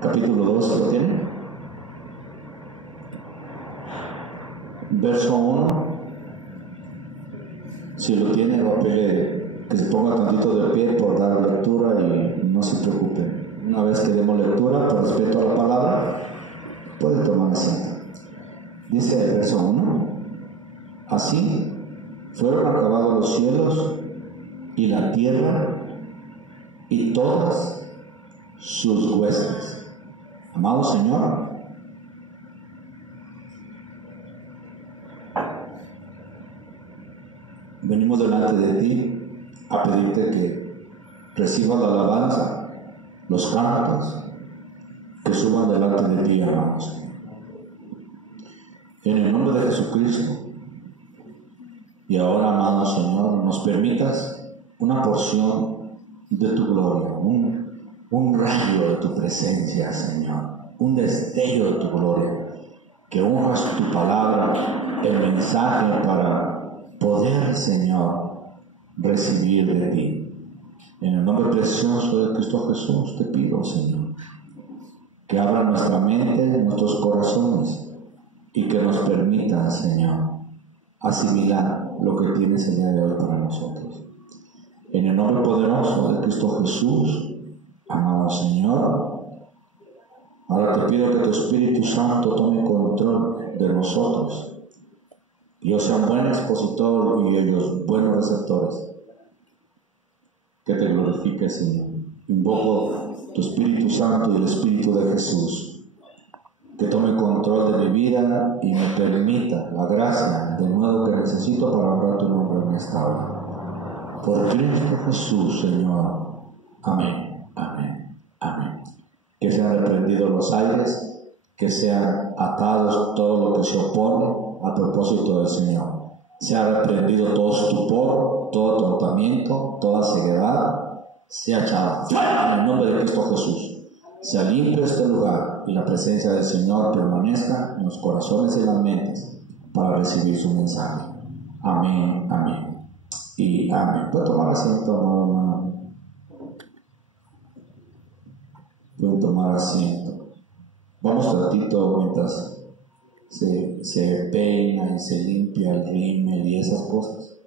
capítulo 2, ¿lo tiene? Verso 1. Si lo tiene, va a pedir que se ponga tantito de pie por dar lectura y no se preocupe. Una vez que demos lectura, por respeto a la palabra, puede tomar asiento. Dice el verso 1: Así fueron acabados los cielos y la tierra y todas sus huestes. Amado Señor, venimos delante de ti a pedirte que recibas la alabanza, los cantos que suban delante de ti, amado Señor. En el nombre de Jesucristo, y ahora, amado Señor, nos permitas una porción de tu gloria, un rayo de tu presencia, Señor, un destello de tu gloria, que honras tu palabra, el mensaje para poder, Señor, recibir de ti. En el nombre precioso de Cristo Jesús te pido, Señor, que abra nuestra mente, nuestros corazones, y que nos permita, Señor, asimilar lo que tienes el día de hoy para nosotros. En el nombre poderoso de Cristo Jesús, amado Señor, ahora te pido que tu Espíritu Santo tome control de nosotros, que yo sea un buen expositor y ellos buenos receptores. Que te glorifique, Señor. Invoco tu Espíritu Santo y el Espíritu de Jesús, que tome control de mi vida y me permita la gracia de nuevo que necesito para honrar tu nombre en esta hora. Por Cristo Jesús, Señor. Amén, amén, amén. Que sean reprendidos los aires, que sean atados todo lo que se opone a propósito del Señor. Sea reprendido todo estupor, todo atontamiento, toda ceguedad, sea echado fuera en el nombre de Cristo Jesús. Sea limpio este lugar y la presencia del Señor permanezca en los corazones y las mentes para recibir su mensaje. Amén, amén y amén. ¿Puedo tomar asiento, mamá? Pueden tomar asiento. Vamos tantito mientras se peina y se limpia el rímel y esas cosas,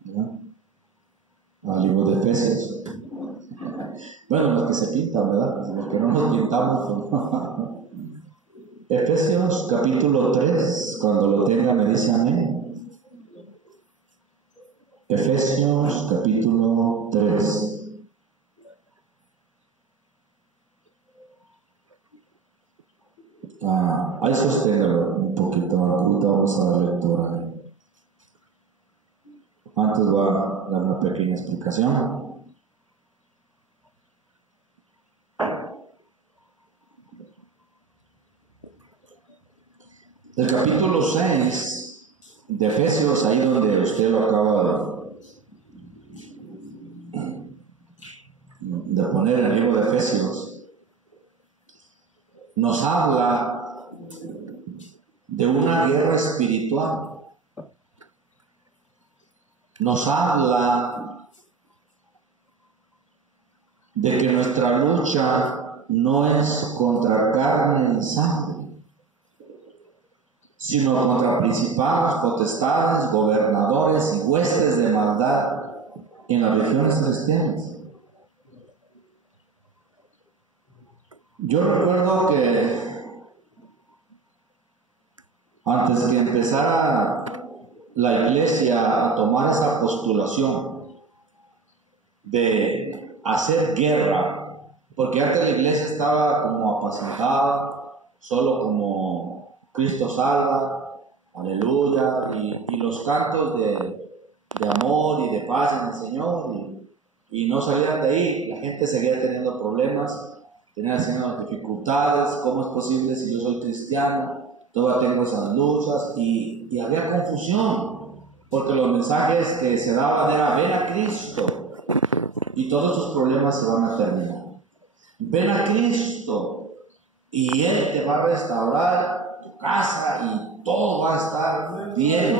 ¿verdad? Al libro de Efesios. Bueno, los que se pintan, ¿verdad? Los que no nos pintamos. Efesios capítulo 3, cuando lo tenga me dice amén. Efesios capítulo 3. Ahí sosténgalo un poquito, ahorita vamos a dar lectura. Antes voy a dar una pequeña explicación. El capítulo 6 de Efesios, ahí donde usted lo acaba de poner en el libro de Efesios, nos habla de una guerra espiritual. Nos habla de que nuestra lucha no es contra carne y sangre, sino contra principados, potestades, gobernadores y huestes de maldad en las regiones celestiales. Yo recuerdo que antes que empezara la iglesia a tomar esa postulación de hacer guerra, porque antes la iglesia estaba como apacentada, solo como Cristo salva, aleluya, y los cantos de amor y de paz en el Señor, y no salían de ahí. La gente seguía teniendo problemas, tenía dificultades. ¿Cómo es posible si yo soy cristiano? Todavía tengo esas luchas, y había confusión, porque los mensajes que se daban era: ven a Cristo y todos tus problemas se van a terminar. Ven a Cristo y Él te va a restaurar tu casa y todo va a estar bien.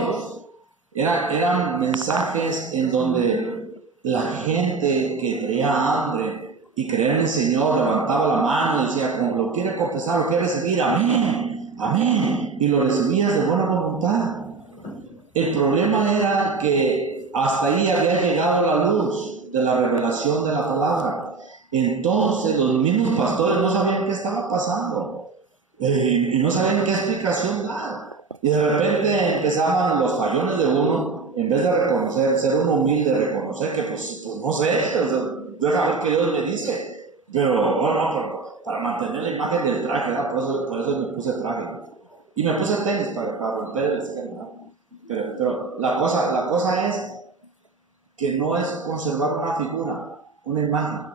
Eran mensajes en donde la gente que tenía hambre y creía en el Señor levantaba la mano y decía: con quiere confesar, lo quiere recibir, amén, amén, y lo recibías de buena voluntad. El problema era que hasta ahí había llegado la luz de la revelación de la palabra. Entonces los mismos pastores no sabían qué estaba pasando y no sabían qué explicación dar. Y de repente empezaban los fallones de uno, en vez de reconocer, ser uno humilde, reconocer que pues no sé, o sea, deja ver qué Dios me dice. Pero bueno, para mantener la imagen del traje, ¿verdad? Por eso me puse traje. Y me puse tenis para romper el esquema. Pero la cosa es que no es conservar una figura, una imagen.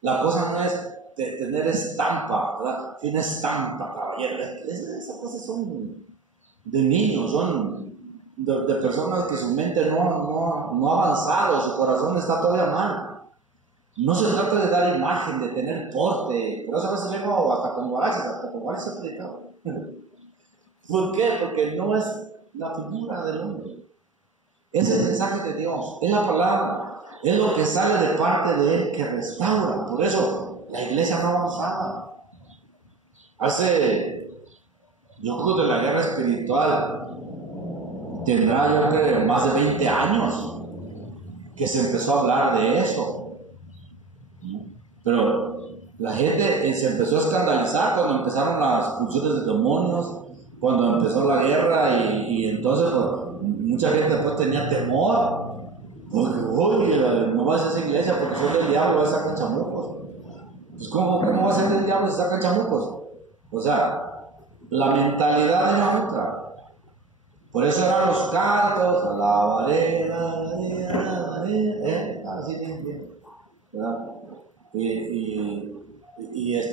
La cosa no es de tener estampa, ¿verdad? Una estampa, caballero. Esas cosas son de niños, son de personas que su mente no ha avanzado, su corazón está todavía mal. No se trata de dar imagen, de tener porte. Por eso a veces vengo hasta con guaraches he predicado. ¿Por qué? Porque no es la figura del hombre. Es el mensaje de Dios, es la palabra, es lo que sale de parte de Él que restaura. Por eso la iglesia no avanzaba. Yo creo que la guerra espiritual tendrá, yo creo, más de 20 años que se empezó a hablar de eso. Pero la gente se empezó a escandalizar cuando empezaron las expulsiones de demonios, cuando empezó la guerra y entonces pues, mucha gente después tenía temor, porque oye, no vas a esa iglesia porque soy del diablo, vas a sacar chamucos. Pues ¿cómo va a ser del diablo si sacan chamucos? O sea, la mentalidad era otra. Por eso eran los cantos, alabaré, así bien, ¿verdad? Y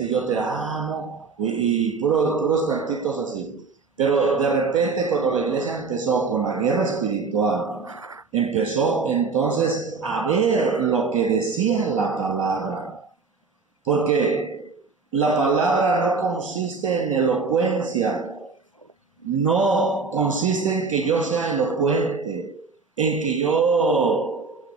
yo te amo, y puros cantitos así. Pero de repente cuando la iglesia empezó con la guerra espiritual, empezó entonces a ver lo que decía la palabra. Porque la palabra no consiste en elocuencia, no consiste en que yo sea elocuente, en que yo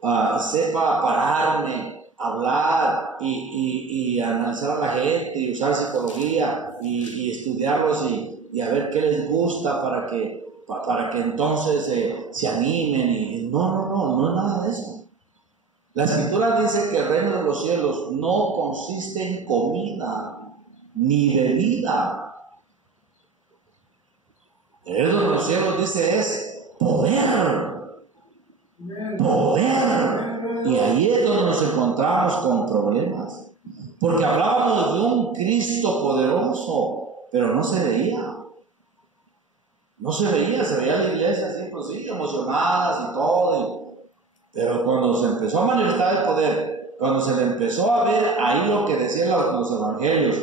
sepa pararme, hablar y analizar a la gente y usar psicología y estudiarlos y a ver qué les gusta para que entonces se animen. No es nada de eso. La Escritura dice que el reino de los cielos no consiste en comida ni bebida. El reino de los cielos dice es poder. Y ahí es donde nos encontramos con problemas. Porque hablábamos de un Cristo poderoso, pero no se veía. Se veía la iglesia así, pues sí, emocionadas y todo. Pero cuando se empezó a manifestar el poder, cuando se le empezó a ver ahí lo que decían los evangelios,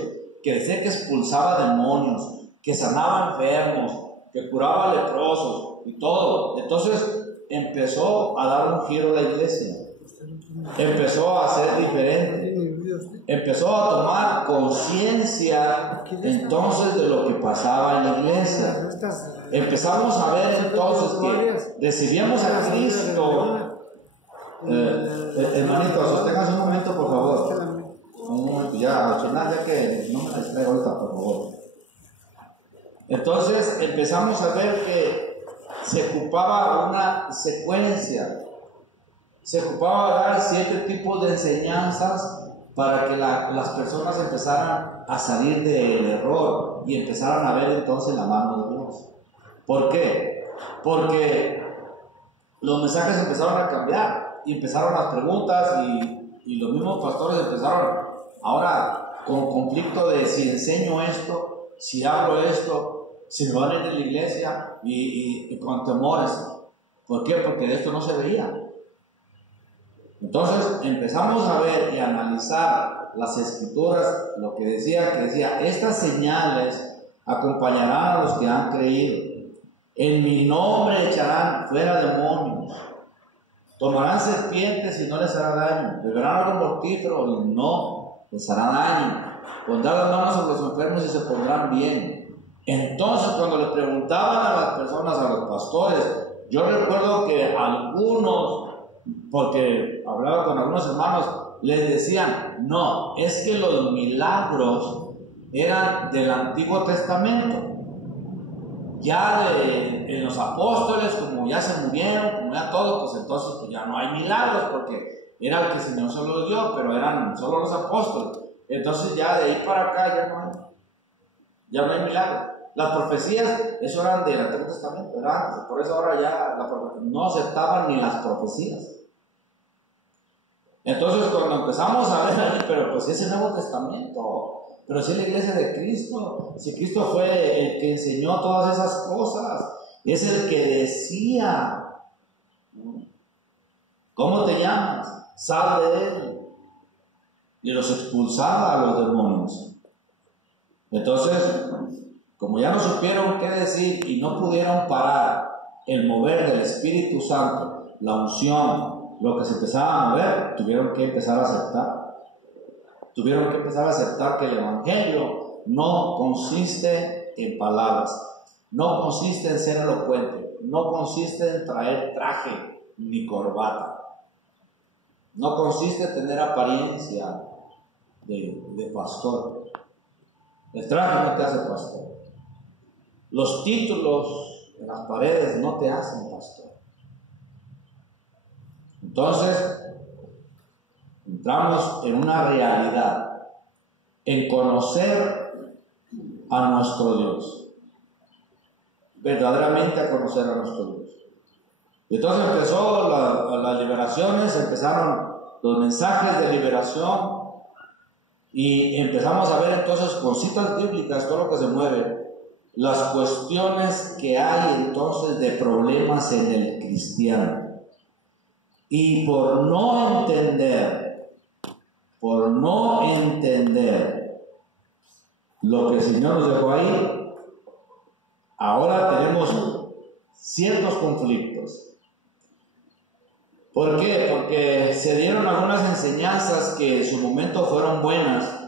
que decía que expulsaba demonios, que sanaba enfermos, que curaba leprosos y todo, entonces empezó a dar un giro a la iglesia, empezó a ser diferente, empezó a tomar conciencia entonces de lo que pasaba en la iglesia. Empezamos a ver entonces que recibíamos a Cristo. Hermanito, sosténgase un momento, por favor. Un momento, ya que no me distraigo ahorita, por favor. Entonces empezamos a ver que se ocupaba una secuencia, se ocupaba dar 7 tipos de enseñanzas para que las personas empezaran a salir del error y empezaran a ver entonces la mano de Dios. ¿Por qué? Porque los mensajes empezaron a cambiar y empezaron las preguntas y los mismos pastores empezaron ahora con conflicto de si enseño esto, si hablo esto, si me van a ir de la iglesia y con temores. ¿Por qué? Porque de esto no se veía. Entonces empezamos a ver y a analizar las escrituras, lo que decía, estas señales acompañarán a los que han creído. En mi nombre echarán fuera demonios, tomarán serpientes y no les hará daño, beberán algo mortífero y no les hará daño, pondrán las manos sobre los enfermos y se pondrán bien. Entonces cuando le preguntaban a las personas, a los pastores, yo recuerdo que algunos, porque hablaba con algunos hermanos, les decían, no, es que los milagros eran del Antiguo Testamento. Ya en los apóstoles, como ya se murieron, como ya todo, pues entonces pues ya no hay milagros, porque era el que el Señor solo dio, pero eran solo los apóstoles. Entonces ya de ahí para acá ya no hay milagros. Las profecías, eso eran del Antiguo Testamento, era antes, por eso ahora ya no aceptaban ni las profecías. Entonces cuando empezamos a ver ahí, pero pues es el Nuevo Testamento, pero si es la iglesia de Cristo, si Cristo fue el que enseñó todas esas cosas, es el que decía, ¿cómo te llamas? Sal de él. Y los expulsaba a los demonios. Entonces, como ya no supieron qué decir y no pudieron parar el mover del Espíritu Santo, la unción, lo que se empezaba a mover, tuvieron que empezar a aceptar. Tuvieron que empezar a aceptar que el Evangelio no consiste en palabras, no consiste en ser elocuente, no consiste en traer traje ni corbata, no consiste en tener apariencia de pastor. El traje no te hace pastor. Los títulos en las paredes no te hacen pastor. Entonces, entramos en una realidad, en conocer a nuestro Dios, verdaderamente a conocer a nuestro Dios. Entonces empezó las liberaciones, empezaron los mensajes de liberación y empezamos a ver entonces con citas bíblicas todo lo que se mueve, las cuestiones que hay entonces de problemas en el cristiano. Y por no entender lo que el Señor nos dejó ahí, ahora tenemos ciertos conflictos. ¿Por qué? Porque se dieron algunas enseñanzas que en su momento fueron buenas,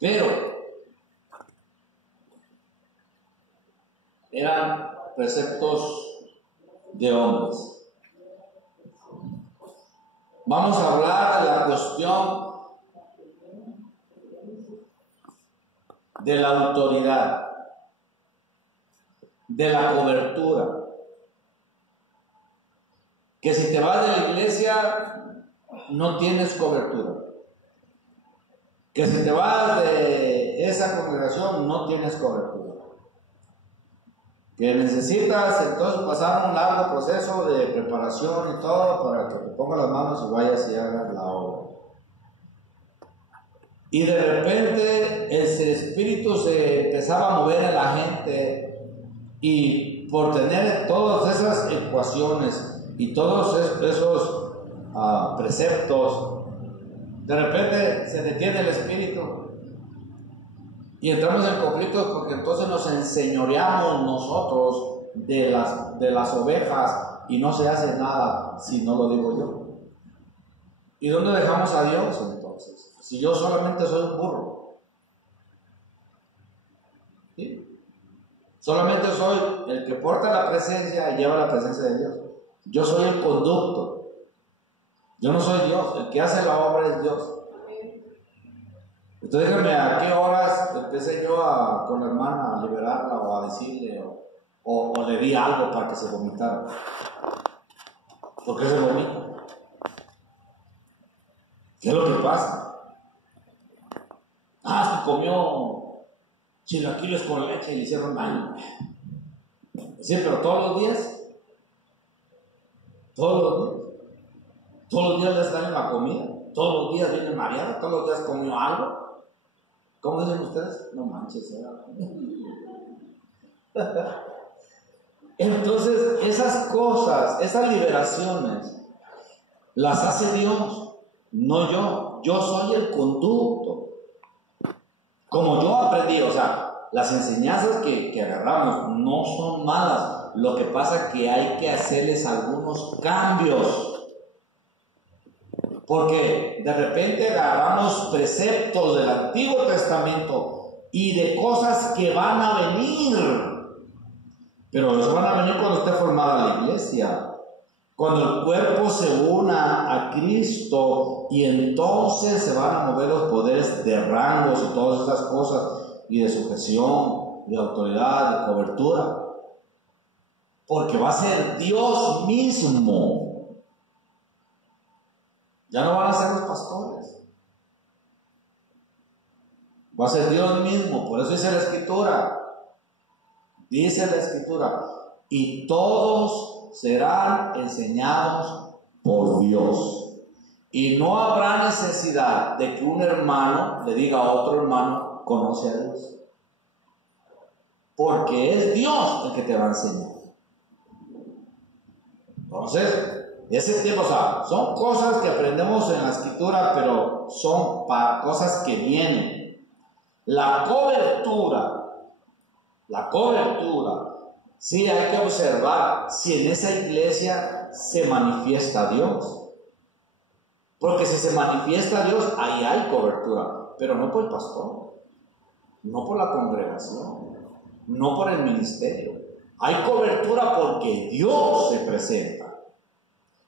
pero eran preceptos de hombres. Vamos a hablar de la cuestión de la autoridad, de la cobertura. Que si te vas de la iglesia no tienes cobertura. Que si te vas de esa congregación no tienes cobertura. Que necesitas entonces pasar un largo proceso de preparación y todo para que te pongas las manos y vayas y hagas la obra. Y de repente el Espíritu se empezaba a mover en la gente y por tener todas esas ecuaciones y todos esos preceptos, de repente se detiene el Espíritu. Y entramos en conflictos porque entonces nos enseñoreamos nosotros de las ovejas y no se hace nada si no lo digo yo. ¿Y dónde dejamos a Dios entonces? Si yo solamente soy un burro. ¿Sí? Solamente soy el que porta la presencia y lleva la presencia de Dios. Yo soy el conducto. Yo no soy Dios. El que hace la obra es Dios. Entonces díganme a qué horas empecé yo con la hermana a liberarla o a decirle o le di algo para que se vomitara. ¿Por qué se vomita? ¿Qué es lo que pasa? Es que comió chilaquiles con leche y le hicieron daño. Sí, pero todos los días les dan la comida, todos los días viene mareado, todos los días comió algo. ¿Cómo dicen ustedes? No manches, Entonces, esas cosas, esas liberaciones, las hace Dios, no yo. Yo soy el conducto. Como yo aprendí, o sea, las enseñanzas que agarramos no son malas. Lo que pasa es que hay que hacerles algunos cambios. Porque de repente agarramos preceptos del Antiguo Testamento y de cosas que van a venir. Pero eso van a venir cuando esté formada la iglesia. Cuando el cuerpo se una a Cristo, y entonces se van a mover los poderes de rangos y todas esas cosas, y de sujeción, de autoridad, de cobertura, porque va a ser Dios mismo. Ya no van a ser los pastores, va a ser Dios mismo. Por eso dice la Escritura, y todos serán enseñados por Dios, y no habrá necesidad de que un hermano le diga a otro hermano, conoce a Dios, porque es Dios el que te va a enseñar. Entonces, ese tiempo, o sea, son cosas que aprendemos en la Escritura, pero son para cosas que vienen. La cobertura, sí hay que observar si en esa iglesia se manifiesta Dios. Porque si se manifiesta Dios, ahí hay cobertura, pero no por el pastor, no por la congregación, no por el ministerio. Hay cobertura porque Dios se presenta.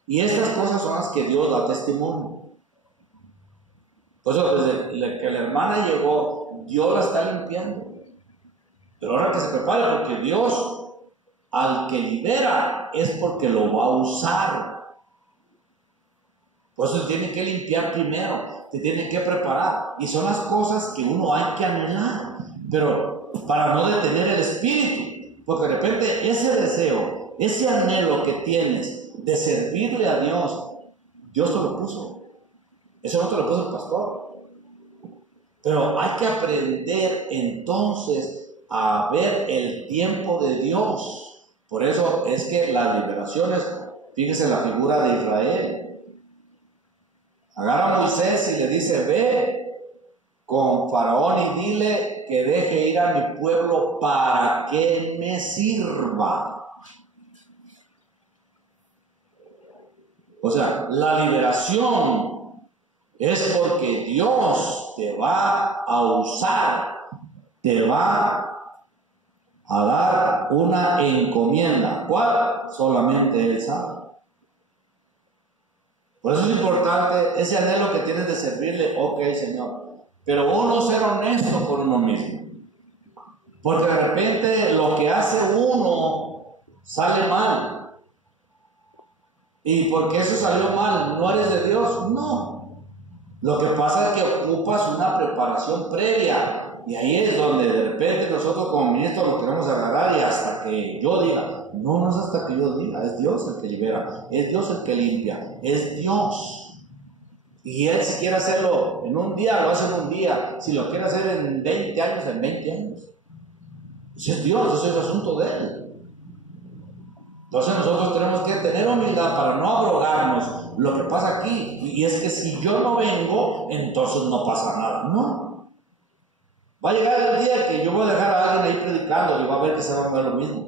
Y estas cosas son las que Dios da testimonio. Por eso desde que la hermana llegó, Dios la está limpiando. Pero ahora que se prepare, porque Dios al que libera es porque lo va a usar. Por eso te tiene que limpiar primero, te tiene que preparar. Y son las cosas que uno hay que anhelar, pero para no detener el espíritu. Porque de repente ese deseo, ese anhelo que tienes de servirle a Dios, Dios te lo puso. Eso no te lo puso el pastor. Pero hay que aprender entonces a ver el tiempo de Dios. Por eso es que las liberaciones, fíjese la figura de Israel. Agarra a Moisés y le dice, ve con Faraón y dile que deje ir a mi pueblo para que me sirva. O sea, la liberación es porque Dios te va a usar, te va a dar una encomienda. ¿Cuál? Solamente Él sabe. Por eso es importante ese anhelo que tienes de servirle, ok, Señor, pero uno ser honesto con uno mismo. Porque de repente lo que hace uno sale mal. ¿Y porque eso salió mal? ¿No eres de Dios? No. Lo que pasa es que ocupas una preparación previa. Y ahí es donde de repente nosotros como ministros lo queremos agarrar y hasta que yo diga. No, no es hasta que yo diga. Es Dios el que libera. Es Dios el que limpia. Es Dios. Y Él si quiere hacerlo en un día, lo hace en un día. Si lo quiere hacer en 20 años, en 20 años. Ese es Dios, ese es el asunto de Él. Entonces nosotros tenemos que tener humildad para no abrogarnos lo que pasa aquí. Y es que si yo no vengo, entonces no pasa nada. No. Va a llegar el día que yo voy a dejar a alguien ahí predicando y va a ver que se va a mover lo mismo.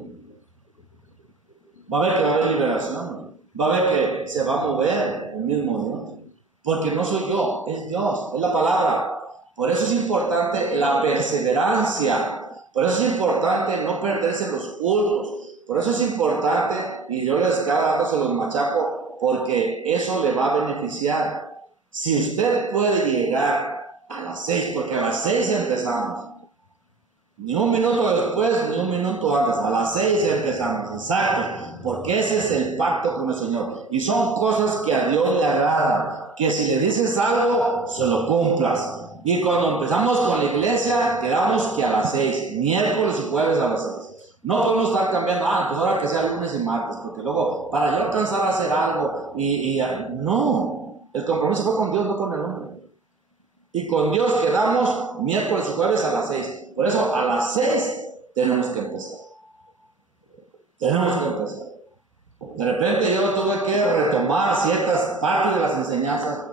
Va a ver que va a haber liberación. Va a ver que se va a mover el mismo Dios. Porque no soy yo, es Dios, es la palabra. Por eso es importante la perseverancia. Por eso es importante no perderse los cultos. Por eso es importante, y yo cada rato se los machaco, porque eso le va a beneficiar. Si usted puede llegar a las 6, porque a las 6 empezamos, ni un minuto después, ni un minuto antes, a las 6 empezamos, exacto, porque ese es el pacto con el Señor. Y son cosas que a Dios le agradan, que si le dices algo, se lo cumplas. Y cuando empezamos con la iglesia, quedamos que a las 6, miércoles y jueves a las 6. No podemos estar cambiando, pues ahora que sea lunes y martes, porque luego, para yo alcanzar a hacer algo, no, el compromiso fue con Dios, no con el hombre. Y con Dios quedamos miércoles y jueves a las 6. Por eso, a las 6 tenemos que empezar. Tenemos que empezar. De repente yo tuve que retomar ciertas partes de las enseñanzas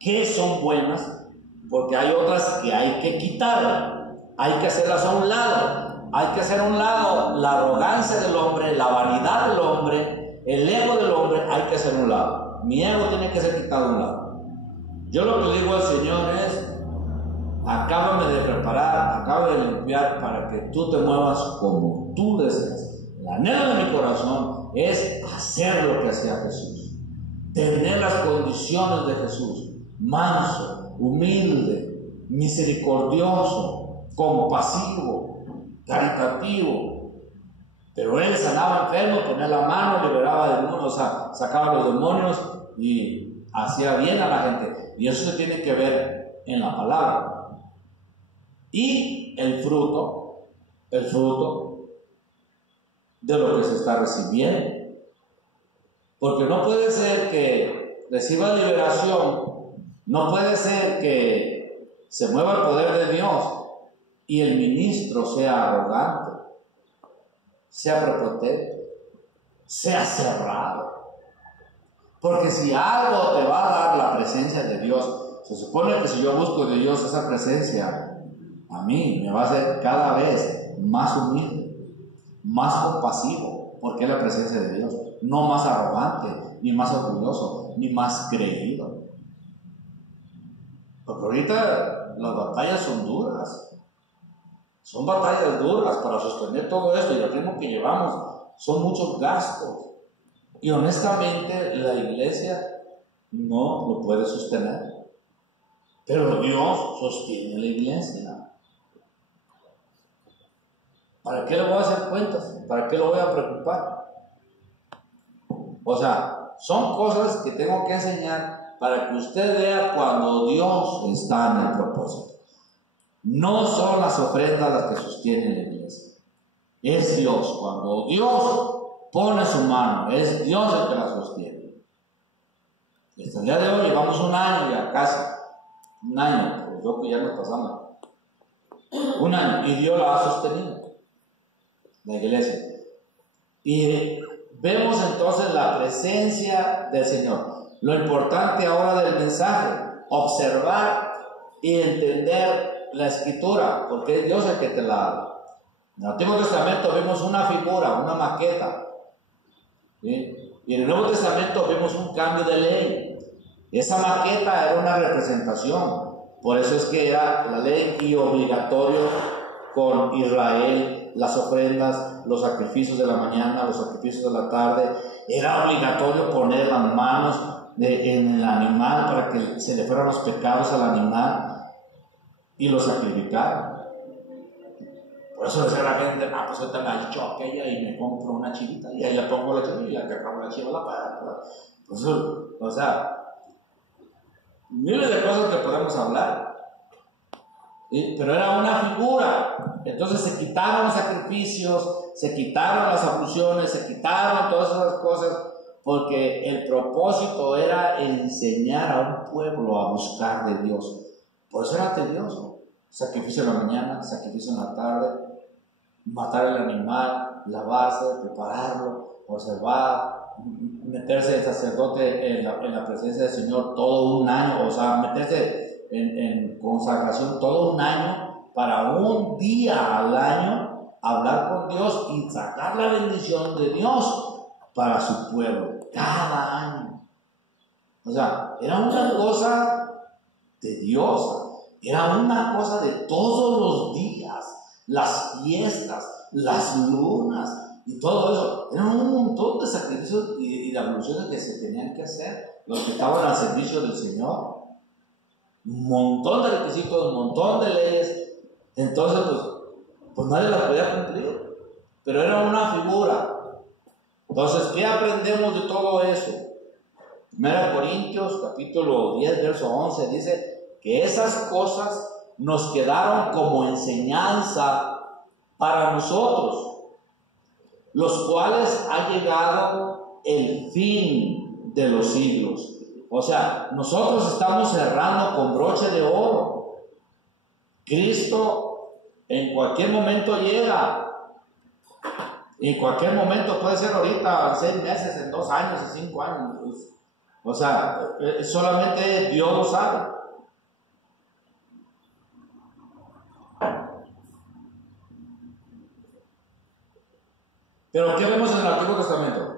que son buenas, porque hay otras que hay que quitar, hay que hacerlas a un lado. Hay que hacer a un lado la arrogancia del hombre, la vanidad del hombre, el ego del hombre, hay que hacer a un lado. Mi ego tiene que ser quitado a un lado. Yo lo que le digo al Señor es, acábame de preparar, acábame de limpiar para que tú te muevas como tú deseas. El anhelo de mi corazón es hacer lo que hacía Jesús, tener las condiciones de Jesús: manso, humilde, misericordioso, compasivo, caritativo. Pero él sanaba enfermos, ponía la mano, liberaba demonios, o sea, sacaba los demonios y hacía bien a la gente. Y eso se tiene que ver en la palabra. Y el fruto de lo que se está recibiendo. Porque no puede ser que reciba liberación, no puede ser que se mueva el poder de Dios y el ministro sea arrogante, sea prepotente, sea cerrado. Porque si algo te va a dar la presencia de Dios, se supone que si yo busco de Dios esa presencia, a mí me va a hacer cada vez más humilde, más compasivo, porque es la presencia de Dios, no más arrogante, ni más orgulloso, ni más creído. Porque ahorita las batallas son duras, son batallas duras para sostener todo esto, y el ritmo que llevamos son muchos gastos, y honestamente la iglesia no lo puede sostener, pero Dios sostiene la iglesia. ¿Para qué le voy a hacer cuentas? ¿Para qué lo voy a preocupar? O sea, son cosas que tengo que enseñar para que usted vea cuando Dios está en el propósito. No son las ofrendas las que sostienen la iglesia. Es Dios. Cuando Dios pone su mano, es Dios el que la sostiene. Y hasta el día de hoy llevamos un año ya, casi. Un año, porque yo que ya nos pasamos. Un año, y Dios la ha sostenido, la iglesia. Y vemos entonces la presencia del Señor. Lo importante ahora del mensaje: observar y entender la escritura, porque es Dios el que te la habla. En el Antiguo Testamento vimos una figura, una maqueta, ¿sí? Y en el Nuevo Testamento vimos un cambio de ley. Esa maqueta era una representación, por eso es que era la ley y obligatorio con Israel, las ofrendas, los sacrificios de la mañana, los sacrificios de la tarde. Era obligatorio poner las manos en el animal para que se le fueran los pecados al animal y lo sacrificar. Por eso decía la gente: pues ahorita me echó aquella y me compro una chivita, y ahí le pongo la chiva, y la que acabo la chiva la paga. Pues, o sea, miles de cosas que podemos hablar. ¿Sí? Pero era una figura. Entonces se quitaron los sacrificios, se quitaron las abluciones, se quitaron todas esas cosas, porque el propósito era enseñar a un pueblo a buscar de Dios. Por eso era tedioso: sacrificio en la mañana, sacrificio en la tarde, matar el animal, lavarse, prepararlo, observar, meterse el sacerdote en la presencia del Señor todo un año, o sea, meterse en consagración todo un año, para un día al año hablar con Dios y sacar la bendición de Dios para su pueblo cada año. O sea, era una cosa tediosa, era una cosa de todos los días, las fiestas, las lunas y todo eso. Eran un montón de sacrificios y de abluciones que se tenían que hacer, los que estaban al servicio del Señor. Un montón de requisitos, un montón de leyes. Entonces, pues nadie las podía cumplir, pero era una figura. Entonces, ¿qué aprendemos de todo eso? 1 Corintios capítulo 10, verso 11 dice que esas cosas nos quedaron como enseñanza para nosotros, los cuales ha llegado el fin de los siglos. O sea, nosotros estamos cerrando con broche de oro. Cristo en cualquier momento llega. En cualquier momento, puede ser ahorita, en 6 meses, en 2 años, en 5 años. O sea, solamente Dios lo sabe. Pero ¿qué vemos en el Antiguo Testamento?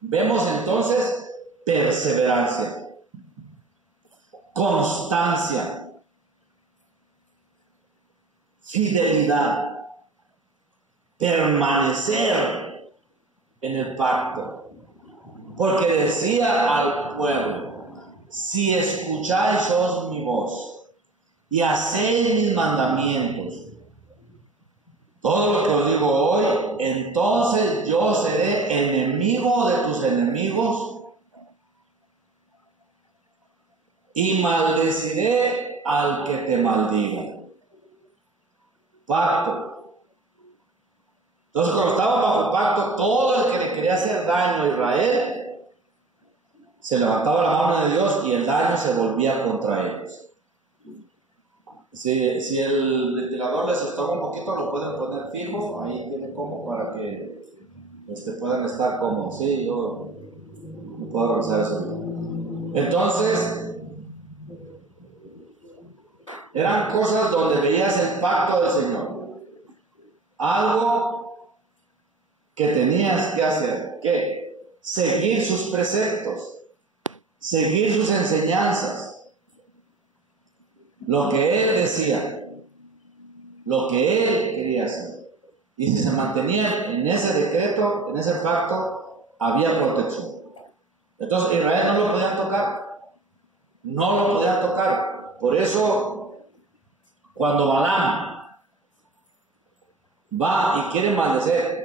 Vemos entonces perseverancia, constancia, fidelidad, permanecer en el pacto, porque decía al pueblo: si escucháis mi voz y hacéis mis mandamientos, todo lo que os digo hoy, entonces yo seré enemigo de tus enemigos y maldeciré al que te maldiga. Pacto. Entonces, cuando estaba bajo pacto, todo el que le quería hacer daño a Israel se levantaba la mano de Dios y el daño se volvía contra ellos. Si el ventilador les estorba un poquito, lo pueden poner fijo, ahí tiene como para que puedan estar cómodos. Sí, yo no puedo revisar eso. Entonces, eran cosas donde veías el pacto del Señor. Algo que tenías que hacer. ¿Qué? Seguir sus preceptos, seguir sus enseñanzas. Lo que Él decía, lo que Él quería hacer. Y si se mantenían en ese decreto, en ese pacto, había protección. Entonces Israel no lo podían tocar. No lo podían tocar. Por eso, cuando Balaam va y quiere maldecir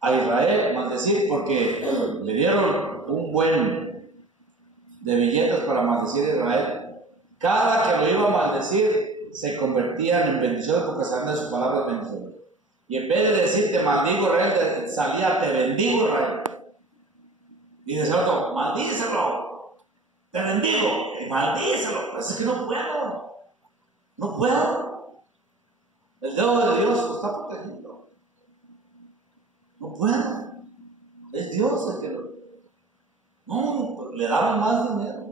a Israel, maldecir porque le dieron un buen de billetes para maldecir a Israel, cada que lo iba a maldecir se convertían en bendiciones porque salían de su palabra bendiciones. Y en vez de decir te maldigo Israel, salía te bendigo Israel. Y decía otro, maldícelo, te bendigo, maldícelo. Pero es que no puedo, no puedo. El dedo de Dios lo está protegiendo. No puedo. Es Dios el que lo... No, le daban más dinero.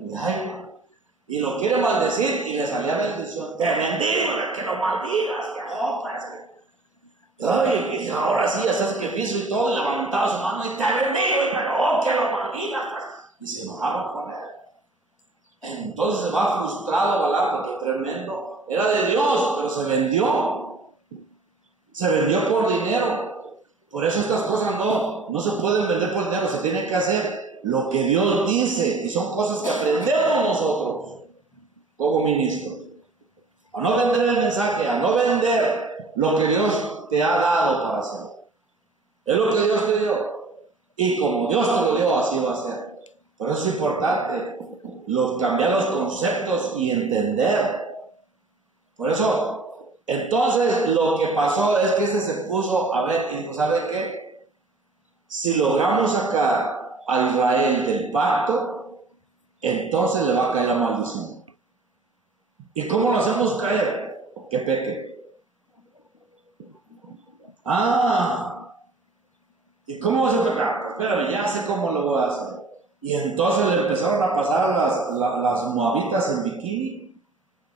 Y lo quiere maldecir y le salía bendición. Te bendigo, que lo maldigas. Que no, pues. Y ahora sí, hace sacrificio y todo, levantaba su mano y te bendigo, pero que lo maldigas. Pues. Y se enojaron con él. Entonces se va frustrado Balaam, porque tremendo. Era de Dios, pero se vendió. Se vendió por dinero. Por eso estas cosas no se pueden vender por dinero. Se tiene que hacer lo que Dios dice. Y son cosas que aprendemos nosotros como ministros. A no vender el mensaje, a no vender lo que Dios te ha dado para hacer. Es lo que Dios te dio. Y como Dios te lo dio, así va a ser. Por eso es importante cambiar los conceptos y entender. Por eso, entonces lo que pasó es que se puso a ver y dijo, ¿sabe qué? Si logramos sacar a Israel del pacto, entonces le va a caer la maldición. ¿Y cómo lo hacemos caer? Que peque. ¿Y cómo vas a pecar? Pues espérame, ya sé cómo lo voy a hacer. Y entonces le empezaron a pasar las moabitas en bikini.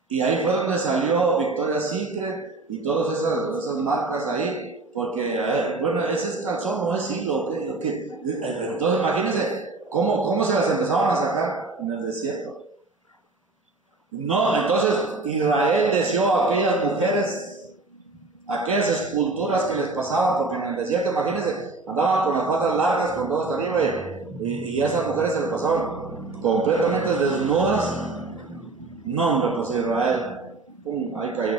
Y ahí fue donde salió Victoria's Secret y todas esas marcas ahí. Porque, bueno, ese es calzón, no es hilo. Entonces imagínense cómo se las empezaban a sacar en el desierto. No, entonces Israel deseó a aquellas mujeres, aquellas esculturas que les pasaban, porque en el desierto, imagínense, andaban con las faldas largas, con todo hasta arriba, y a esas mujeres se les pasaban completamente desnudas. No, hombre, pues Israel, pum, ahí cayó.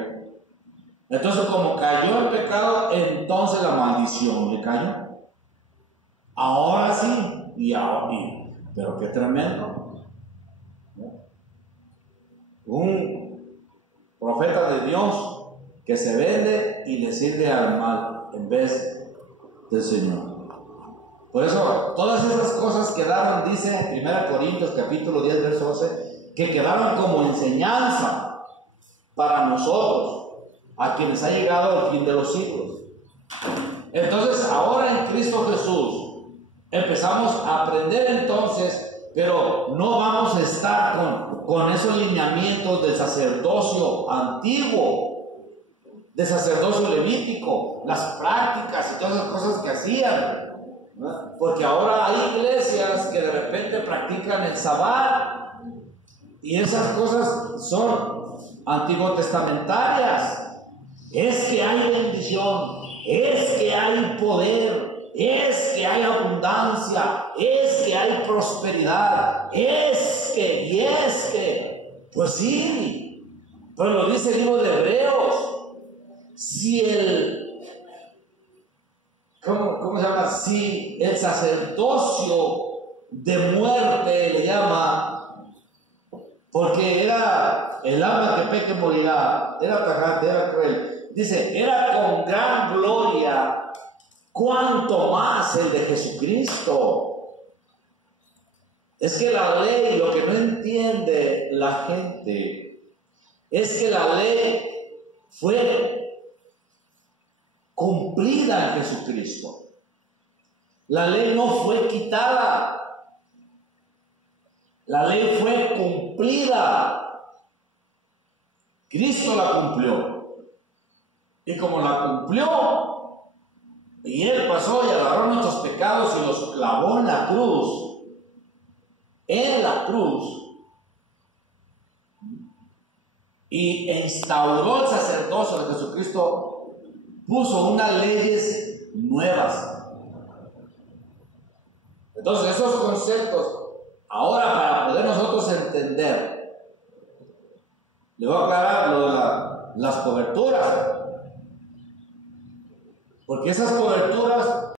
Entonces, como cayó el pecado, entonces la maldición le cayó. Ahora sí, pero qué tremendo. Un profeta de Dios que se vende y le sirve al mal en vez del Señor. Por eso, todas esas cosas quedaron, dice 1 Corintios capítulo 10, verso 11, que quedaron como enseñanza para nosotros, a quienes ha llegado el fin de los siglos. Entonces, ahora en Cristo Jesús, empezamos a aprender entonces, pero no vamos a estar con esos lineamientos del sacerdocio antiguo, del sacerdocio levítico, las prácticas y todas las cosas que hacían, ¿no? Porque ahora hay iglesias que de repente practican el sabbat y esas cosas son antiguotestamentarias. Es que hay bendición, es que hay poder, es que hay abundancia, es que hay prosperidad, es que, pues sí, pero lo dice el libro de Hebreos, si ¿cómo se llama? Si el sacerdocio de muerte le llama, porque era el alma que peque morirá, era tajante, era cruel, dice, era con gran gloria, cuanto más el de Jesucristo. Es que la ley, lo que no entiende la gente, es que la ley fue cumplida en Jesucristo. La ley no fue quitada. La ley fue cumplida. Cristo la cumplió. Y como la cumplió, y Él pasó y agarró nuestros pecados y los clavó en la cruz. En la cruz. Y instauró el sacerdocio de Jesucristo, puso unas leyes nuevas. Entonces esos conceptos, ahora para poder nosotros entender, le voy a aclarar lo de las coberturas, porque esas coberturas